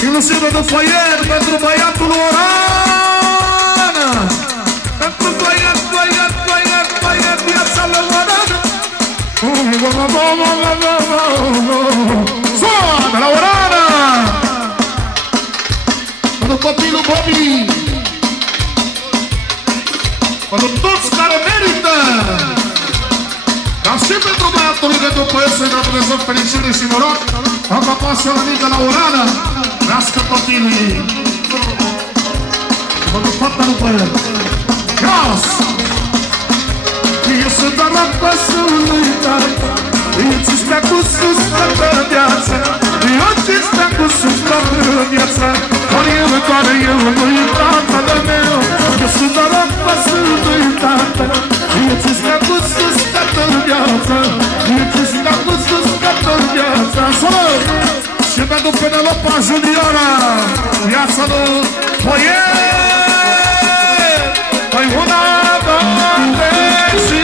Inclusive do foyer pentru băiatul Orană, pentru băiat, viața lui Orană. Soară la Orană, pentru copilul Bobby, pentru toți care merită, dar și pentru băiatul de după el să-i dă Dumnezeu fericire și noroc. Asta pasă la mică la Orană, nască copilul. Vă duc fapta după el. Gras! Eu sunt doar la pasului tata, eu ți stea cu sus toată viața, eu ți stea cu sus toată viața, ori eu doar eu nu-i tatăl meu. Eu sunt doar la pasului tata, eu ți stea cu sus toată viața, eu ți stea cu sus toată viața. Salut! Și pentru Penelopa Juliana, viața lui Foyer, păi una, doamne, și...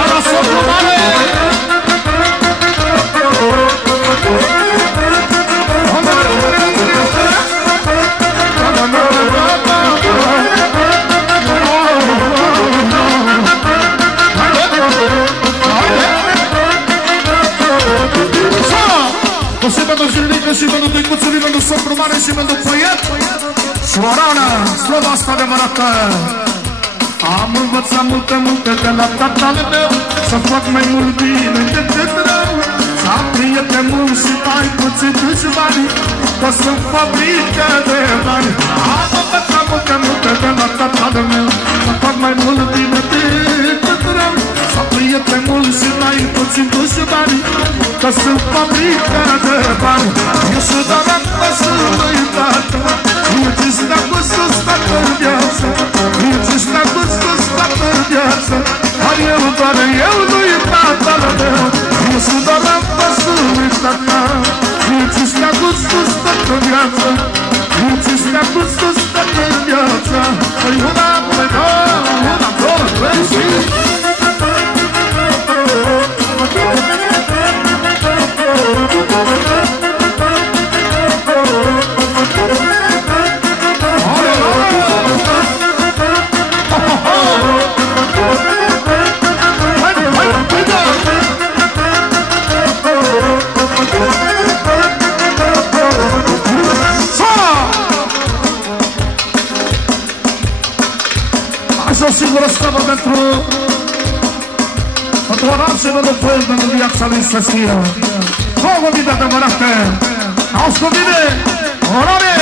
Ala sopru mare! Și pentru Jurică, și pentru Dicuțul, și pentru Sopru Mare, și pentru Foiet și Orană, slova asta adevărată. Am învățat multe de la tatăl meu, să fac mai mult bine decât rău, să am prieteni mulți și mai puțin și bani, că sunt fabrică de bani. Am învățat multe de la tatăl meu, să fac mai mult bine decât rău, să am prieteni mulți și mai puțin și bani, că sunt fabrică de bani. Eu sunt doar la pasului tata, eu ți stea cu sus toată viața, eu ți stea cu sus toată viața, dar eu doar eu nu-i tatăl meu. Eu sunt doar la pasului tata, eu ți stea cu sus toată viața, eu ți stea cu sus toată viața. Păi una, păi două, trei și... O singură scapă pentru oraș și pentru fel, pentru viața lui să fie. Fă o cuvinte adevărată! Auzi cuvinte! Orare!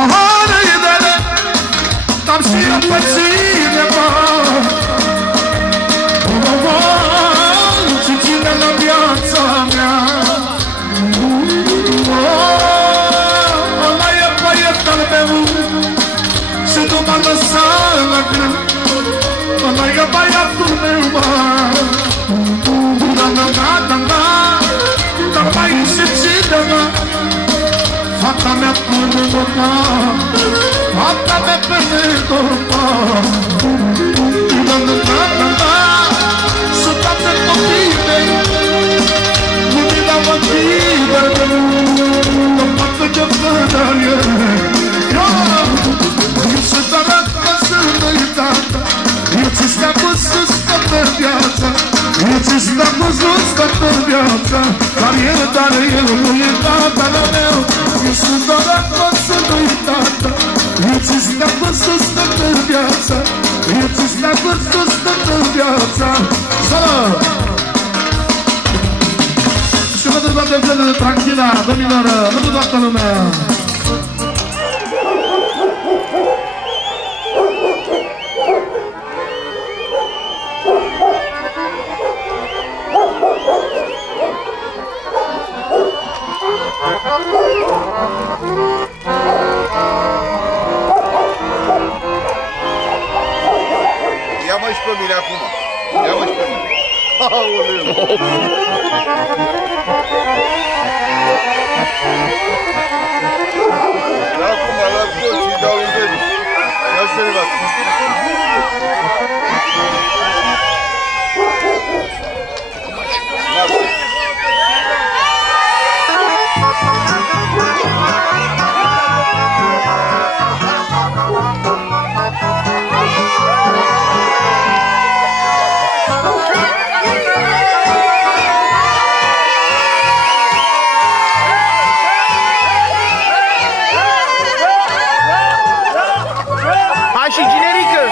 Orare, idele! Dar și eu pe cineva! Și cine la viața mea! Ăla e băietul meu! Și nu m-a lăsat la greu, ăla e băiatul meu, mă. Dar mai și cine, mă. Fata mea până mă, fata mea până mă. Și toate copiii mei, lumina mă ține, nu poate de până eu sunt doar la pasului tata, eu ți stea cu sus toată viața, eu ți stea cu sus toată viața, dar eu nu-i tatăl meu. Eu sunt doar la pasului tata, eu ți stea cu sus toată viața, eu ți stea cu sus toată viața. Salut! Și pentru toate felele tranquila, domnilor, pentru toată lumea. Ia-mă și pe mine acum. Ia-mă și pe mine. Aoleu! Da, acum, la toți îi dau în dări. Ia-și pe nevastă. Hai și generică!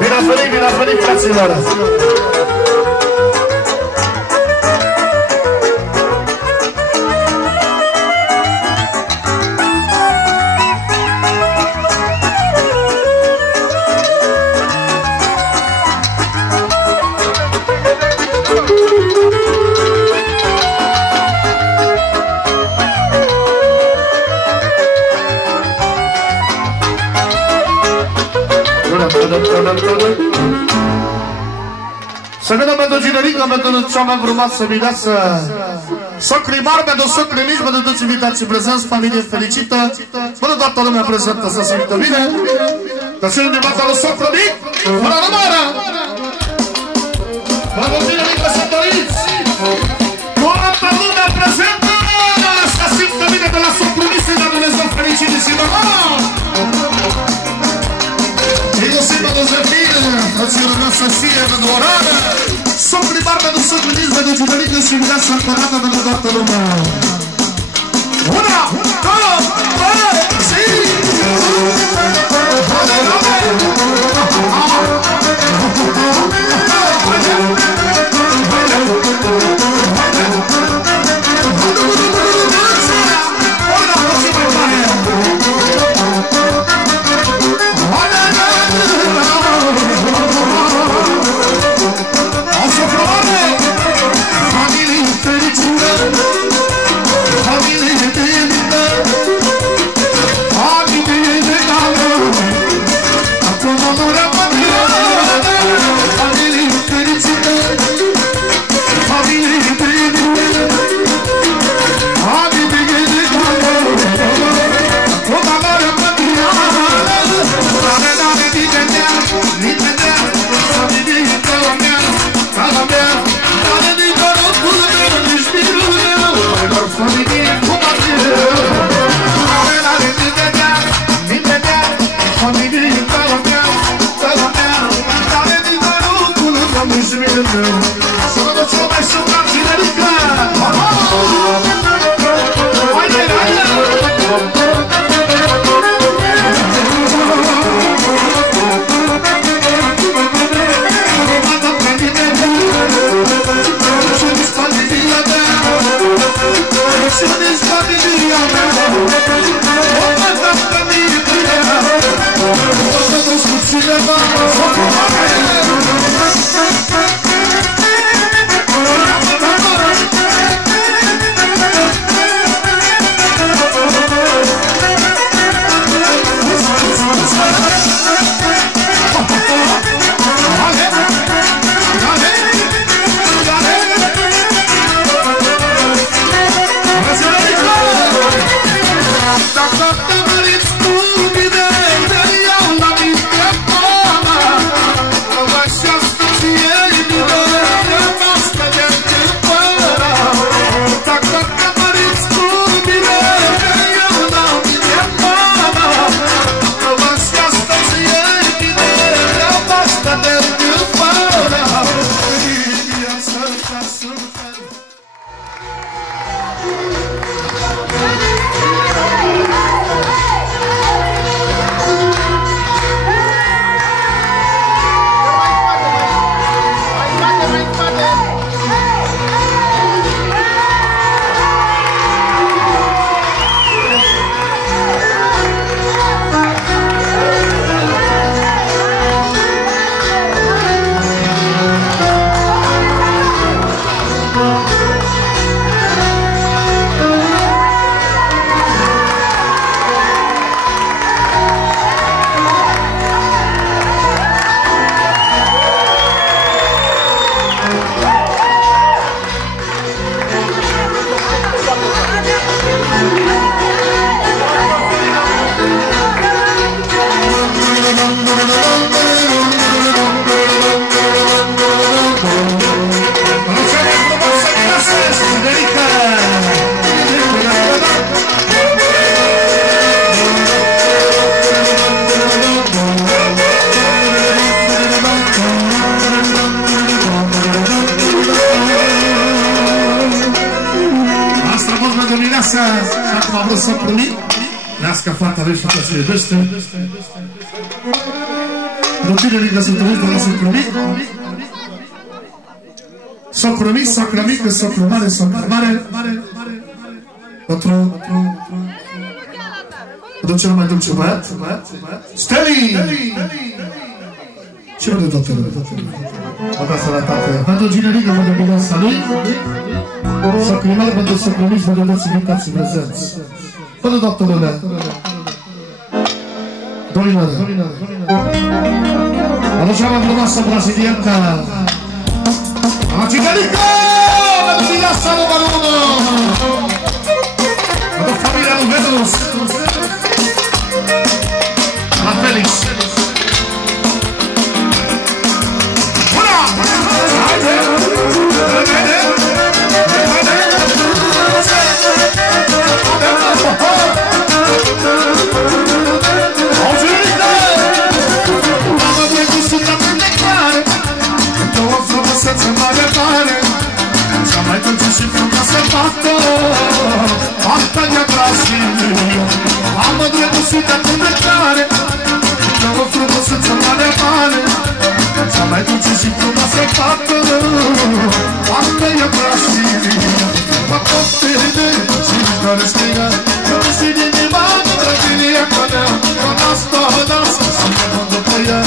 Bine ați venit, fraților! Să vedem pentru generică, pentru cea mai frumoasă viață. Socrii mari, pentru socrii mici, pentru toți invitații prezenți, familie fericită, pentru toată lumea prezentă să se simtă bine. Dar și din fața lui socru mic, fără numără! Pentru generică să doriți! Toată lumea prezentă să se simtă bine de la socru mic, să-i dea Dumnezeu fericit și normal! Inclusiv pentru Zefir, fraților mea să știe, pentru orare, sunt primar pentru socriniți, pentru generică și viața împărată pentru toată lumea. Una, două, trei, și... Dacă te măriți cu mine, te iau la minte, mama. s-a primit. Lească fata lui și fata se iubește. Rotinele că sunt trăit, dar s-a primit. S-a primit, s-a crămică, s-a crămare, s-a crămare. Pentru cel mai dulce băiat. Steli! Ce vede tatăl? Mă da sănătate. Pentru generică mă de viața lui. S-a crimat, pentru să crămiți, vă vedeți invitații prezenți. Pentru doctorule. Dorinare. Aduceam frumoasă brazilianca. La generică! Pentru viața numărul 1! Pentru familia lui Venus. La Felix. Ura! Haide! Haide! Să mă repare Cea mai dulce și frumoasă fată Fata de-a Brasilia Am îndrăgostit atât de tare Două frumosă să mă repare Cea mai dulce și frumoasă fată Fata de-a Brasilia Mă coptele și-și doresc liga Nu știi inima de Brasilia Că asta să mă mă după ea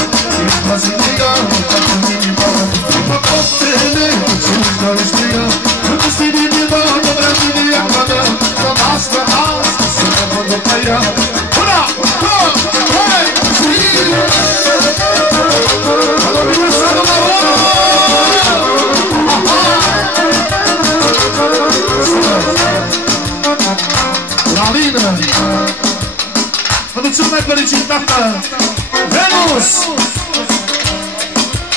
Ești Brasilia Pentru inima Mă coptele și-și doresc liga Nu știi inima de Brasilia Că asta să mă mă după ea Una, două, trei, zi! Mă domină să nu mă ură! Lalină! Pentru cel mai felicitată Venus!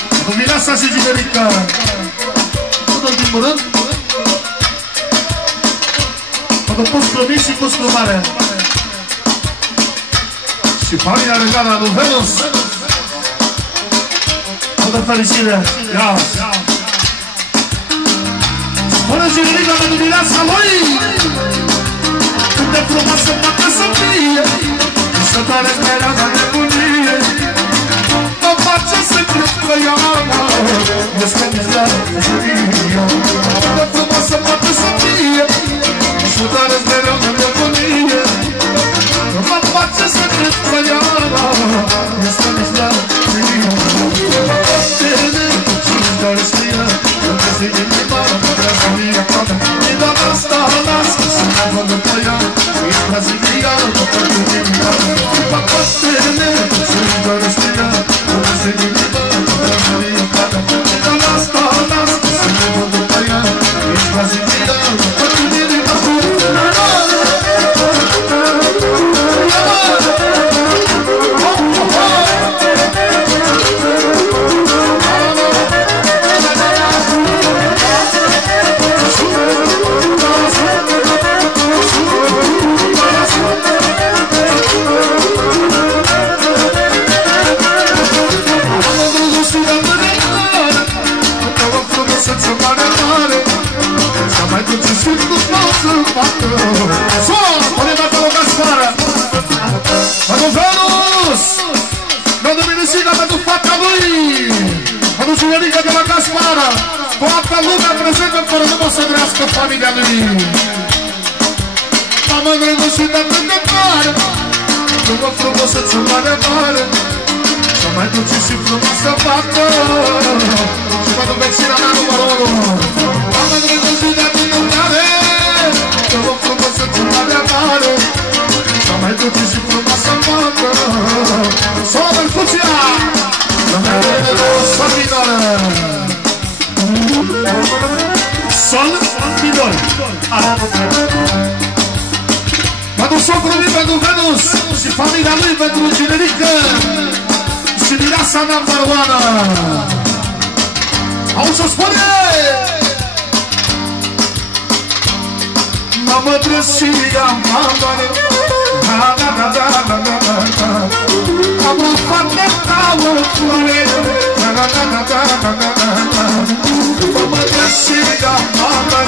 Pentru Mireasa și Ginerica! Tot în timpul rând pentru pus promis și pus plumare și familia regală lui Venus! Pentru fericire! Ia! Bună Ginerica pentru Mireasa lui! Cât de frumoasă poate să fie Să doare merea de nebunie Mă face să cred că ea este mizarea Cât de frumoasă poate să fie Să doare merea de nebunie Mă face să cred că ea este mizarea Mă coptele și-și doresc ea Că se inima Brasilia toată E doar asta lasă să mă văd după ea Ești Brasilia pentru inima Mă coptele și-și doresc ea Că se inima Brasilia toată E doar asta lasă să mă văd după ea Ești Brasilia pentru inima Pentru Venus! Pentru Minisica, pentru fata lui! Pentru Giulica de la Gaspara! Toată lumea prezentă fără număr să crească familia lui! M-am îndrăgostit atât de tare Lumea frumosă, cea mai mare Cea mai dulce și frumoasă fată Și pentru vecina mea numărul 1 M-am îndrăgostit atât de tare Lumea frumosă, cea mai mare Cea mai dulce și frumoasă fată Sol în Fuția Sol minore Sol minore Pentru socrul lui, pentru Venus Și familia lui, pentru Ginerică Și Mireasa mea Bărboană Auzi ce spune? Mamă drăsia, mamă Am o fată ca o floare Mamă drăsia, mamă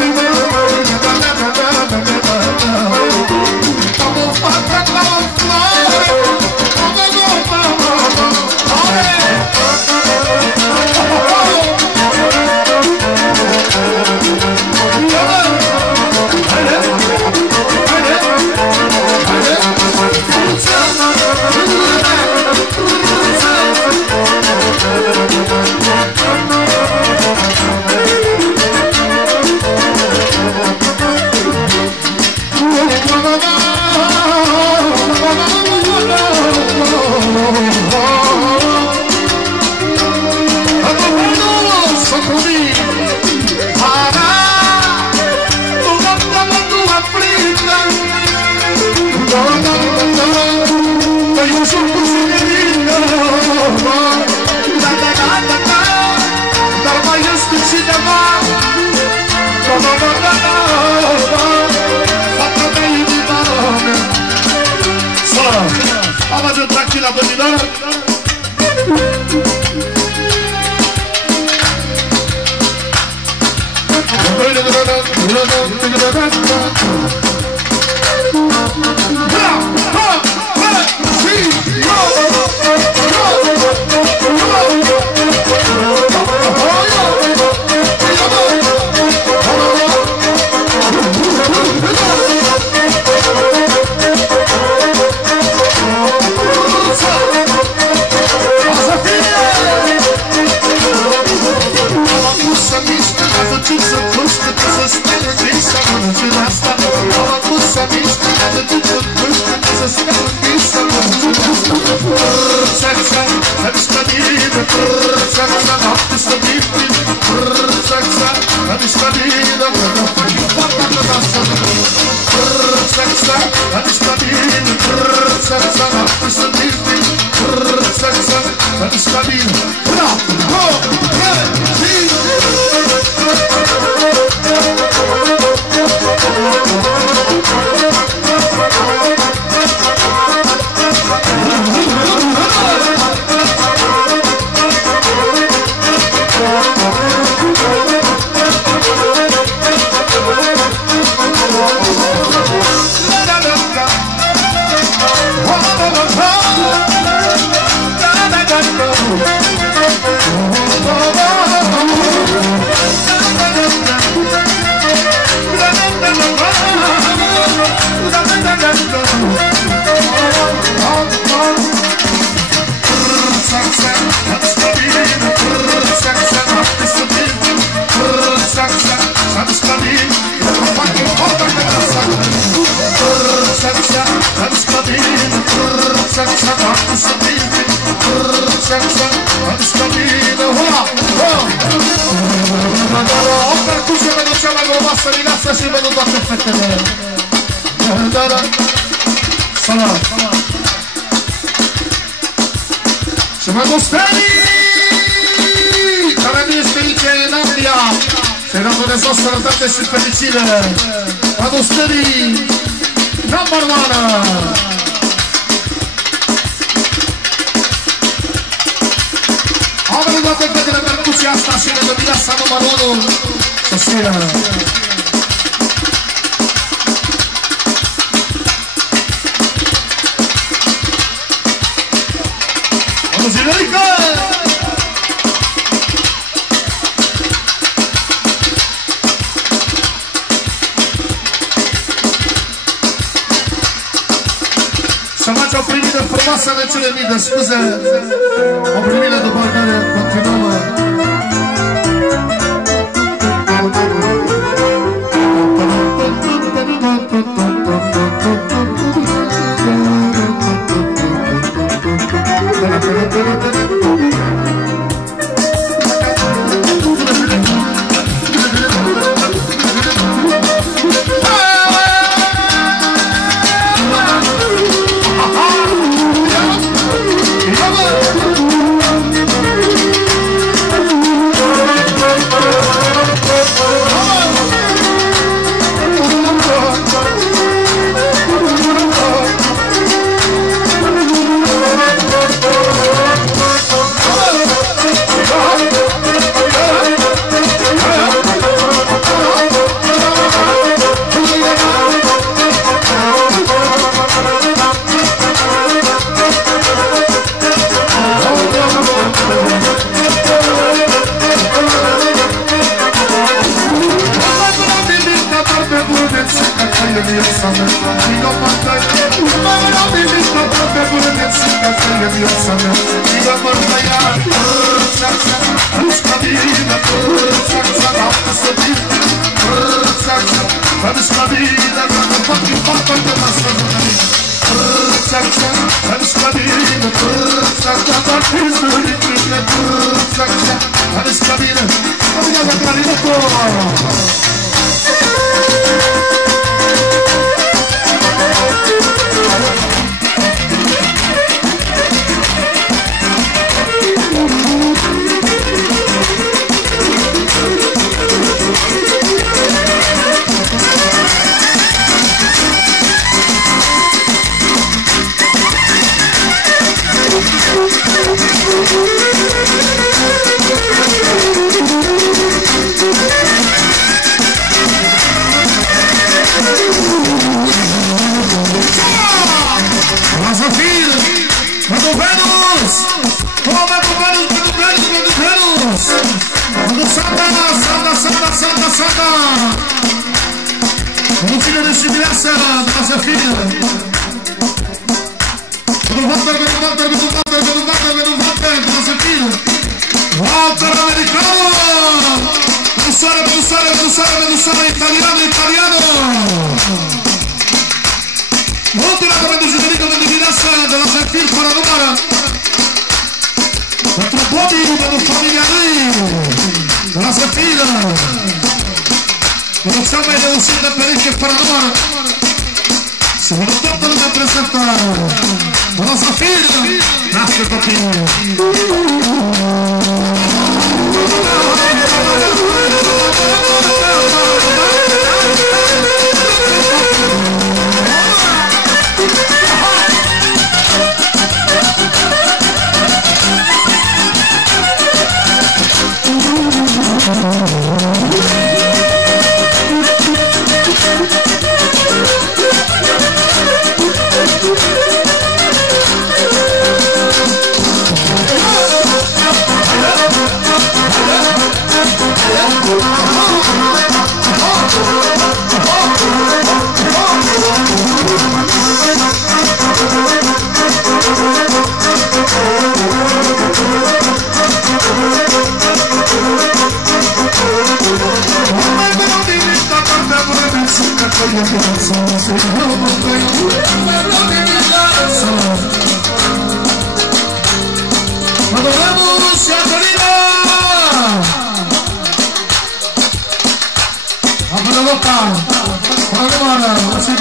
mergem tranquil la domnilor. Și mă gustării care nu este aici în Anglia, să-i dăm Dumnezeu sănătate și fericire. Mă gustării number one. Am venit la de percuția asta și melodia asta numărul 1 să fie. Zilerică! Să faci o primire frumoasă de cele mii de scuze. O primire după care continuă. Santa! Mulțumim de dimineața, dragă fine! Walter, dragă fine! Walter americano! Venussare, italiano! Molto la come dice Federico Mendivinasse della Senfil Paranumara! Quattro buoni per un famiglia lì! Della Senfil! Conosciamo le uscite da Perecchio e Paranumara! Siamo tutto da presentare! La nostra figlia! Nasce Papino! Apre la bocca! Guarda, si è